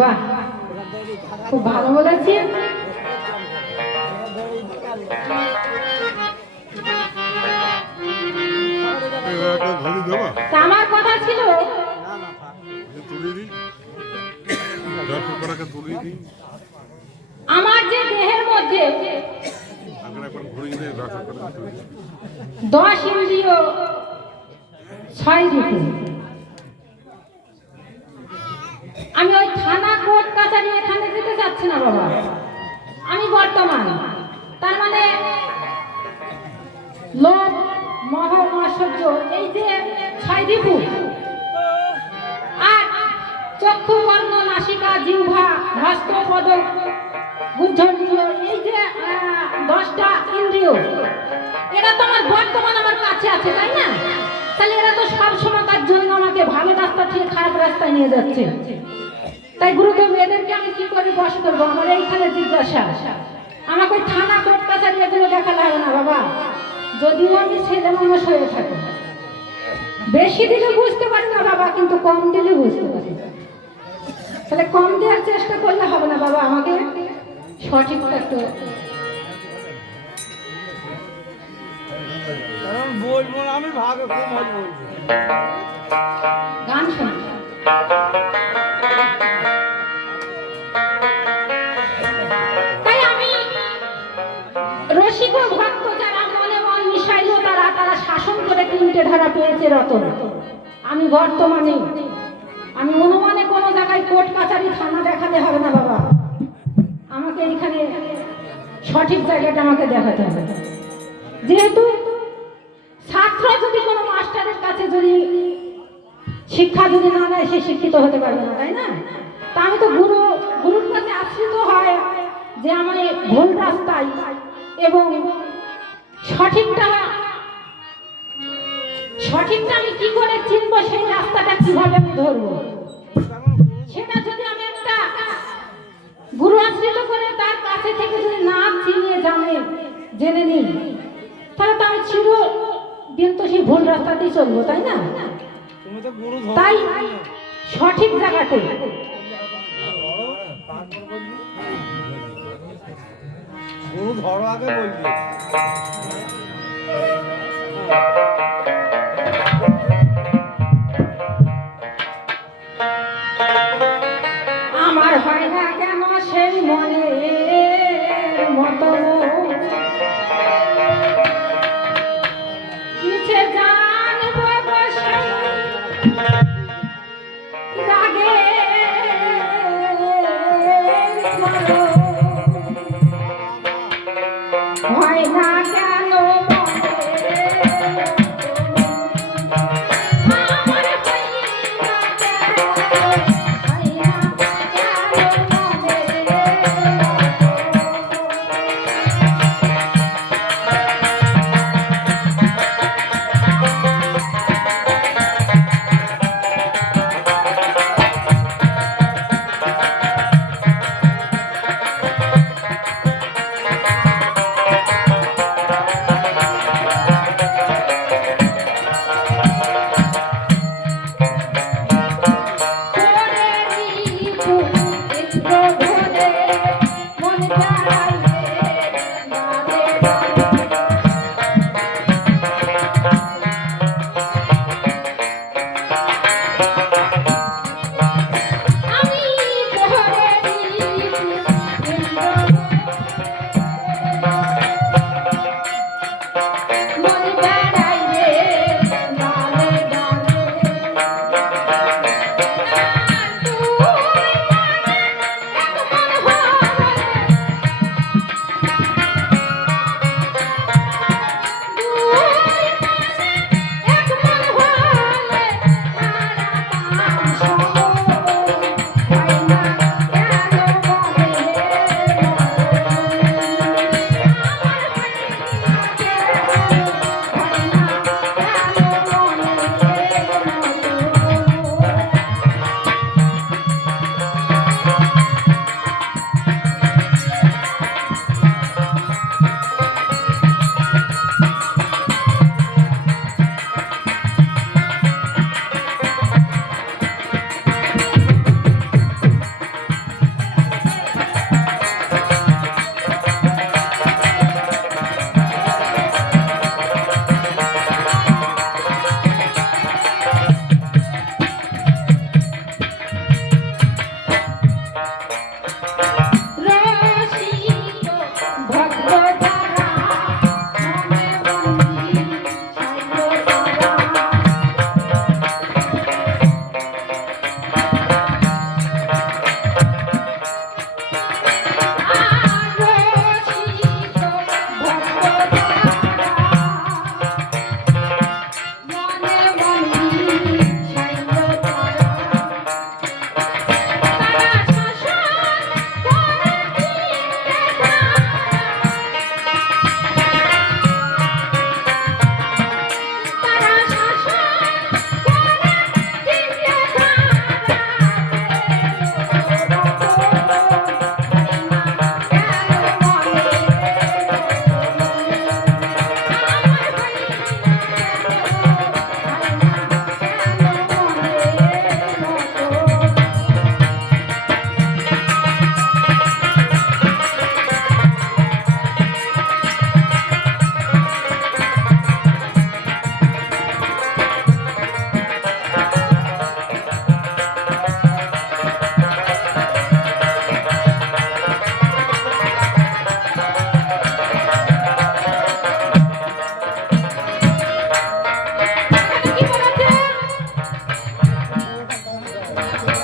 বাহ, খুব ভালো বলেছেন। আমার কথা ছিল আমার যে দেহের মধ্যে 10 ইন্দ্রিয় 6 ঋতু, আমি ওই থানা কোর্ট কাছারি এখানে যেতে চাচ্ছি না বাবা। আমি বর্তমান, তার মানে লোভ মোহ মাৎসর্য, এই যে 6 ঋতু, আর চক্ষু কর্ণ নাসিকা জিহ্বা হস্ত পদ বুদ্ধেন্দ্রিয়, এই যে 10টা ইন্দ্রিয়, এরা তো আমার বর্তমান আমার কাছে আছে, তাই না? তাহলে এরা তো সব সময়কার জন্য আমাকে ভালো রাস্তা থেকে খারাপ রাস্তায় নিয়ে যাচ্ছে। তাই গুরুদেব, এদেরকে আমি কি করে বশ করবো? আমার এইখানে জিজ্ঞাসা। আমাকে ওই থানা কোর্ট কাছারি এগুলো দেখালে হবে না বাবা। যদিও আমি ছেলে মানুষ হয়ে থাকি, বেশি দিলে বুঝতে পারি না বাবা, কিন্তু কম দিলে বুঝতে পারি। তাহলে কম দেওয়ার চেষ্টা করলে হবে না বাবা, আমাকে সঠিকটা একটু বলবো না, আমি ভাগে খুব মজ বলবো। গান শোনা। তাই আমি রসিক ভক্ত যারা মনে মন মিশাইল, তারা শাসন করে 3টে ধারা পেয়েছে রতন। আমি বর্তমানে, আমি অনুমানে কোনো জায়গায় কোর্ট কাছারি থানা দেখাতে হবে না বাবা, আমাকে এখানে সঠিক জায়গাটা আমাকে দেখাতে হবে। যেহেতু ছাত্র যদি কোনো মাস্টারের কাছে যদি শিক্ষা যদি না নেয়, সে শিক্ষিত হতে পারবে না, তাই না? তা আমি তো গুরুর কাছে আশ্রিত হয় যে আমার ভুল রাস্তায় এবং সঠিকটা আমি কি করে চিনবো, সেই রাস্তাটা কিভাবে আমি ধরবো, সেটা যদি আমি একটা গুরু আশ্রিত করে তার কাছে থেকে যদি না চিনিয়ে জেনে নিই, তাহলে তো আমি চিরদিন তো সেই ভুল রাস্তাতেই চলবো, তাই না? তাই সঠিক জায়গাতে গুরু ধরো আগে বলবি। আমার হয় না কেন সেই মনের মতো, কিসে জানবো বসে রাগে হয় না কেন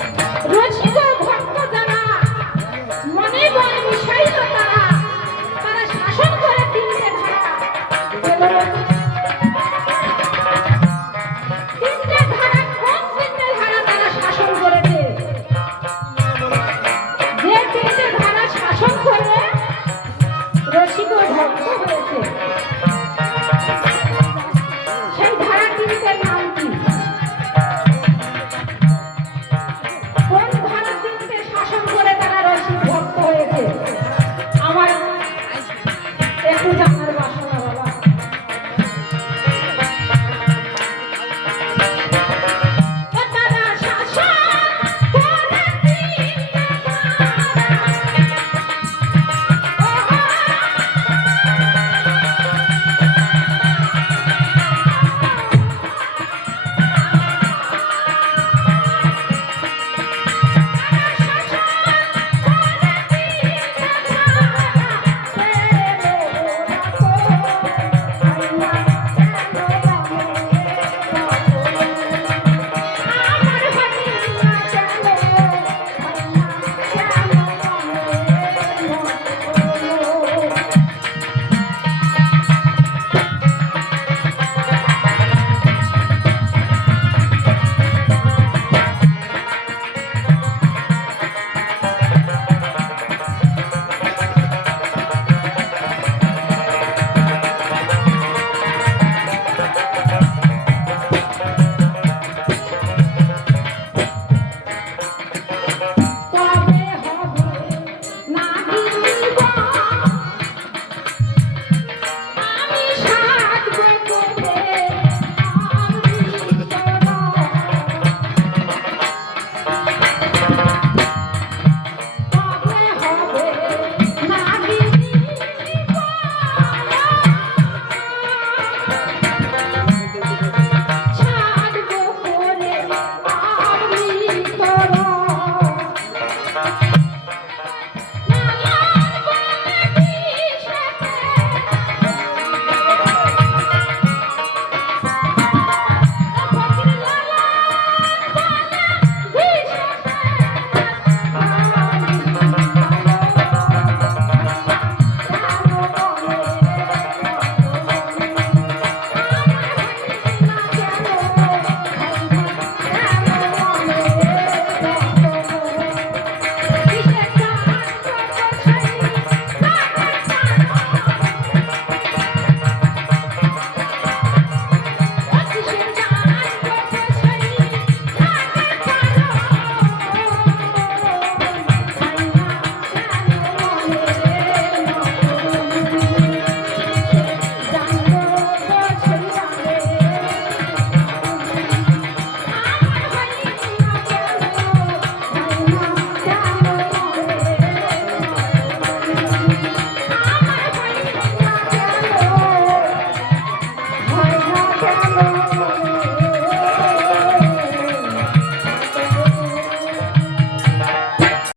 না